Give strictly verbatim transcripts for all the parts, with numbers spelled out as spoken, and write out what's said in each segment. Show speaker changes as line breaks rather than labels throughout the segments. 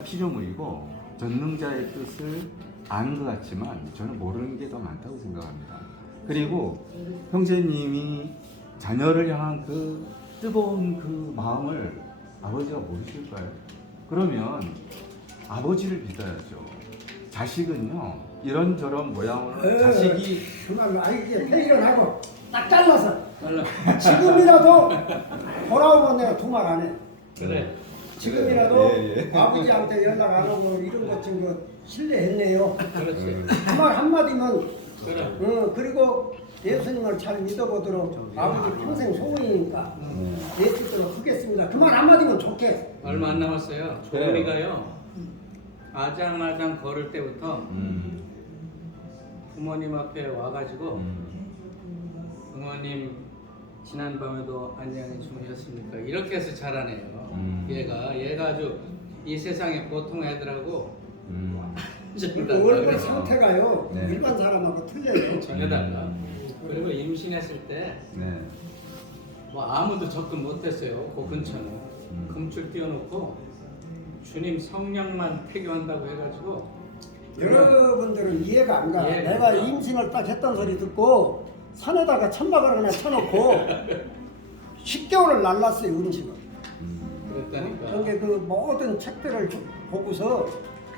피조물이고 전능자의 뜻을 아는 것 같지만 저는 모르는 게 더 많다고 생각합니다. 그리고 형제님이 자녀를 향한 그 뜨거운 그 마음을 아버지가 모르실까요? 그러면 아버지를 믿어야죠. 자식은요 이런저런 모양으로
에,
자식이
정말로 아니 이게 회의론하고 딱 잘라서
잘라.
지금이라도 돌아오면 내가 두 말 안 해.
그래.
지금이라도
예, 예.
아버지한테 연락 안 오고 이런 것 좀 그 실례했네요.
그렇지.
그 말 한마디면
그래.
어, 그리고 예수님을 잘 믿어보도록 아버지 평생 소원이니까 예수님으로 하겠습니다. 그 말 한마디면 좋게.
얼마 안 남았어요.
그래요.
조미가요. 아장아장 걸을 때부터
음,
부모님 앞에 와가지고
음,
부모님 지난밤에도 안녕히 주무셨습니까? 이렇게 해서 자라네요.
음.
얘가 얘가 아주 이 세상에 보통 애들하고
음.
그리고 얼굴 상태가요
네.
일반 사람하고 틀려요.
전혀 달라. 그리고 임신했을 때 뭐
네.
아무도 접근 못했어요. 그 근처는
음.
금줄 띄워놓고 주님 성령만 폐교한다고 해가지고
여러분들은 이해가 안 가.
이해가
내가
안 가.
임신을 딱 했던 소리 듣고 산에다가 천막을 하나 쳐놓고 십 개월을 날랐어요 음식을.
음.
그랬다니까.
그게 그 모든 책들을 쭉 보고서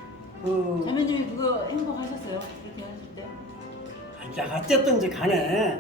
그
자매님이 그거 행복하셨어요? 그렇게 하실 때?
야 어쨌든지 간에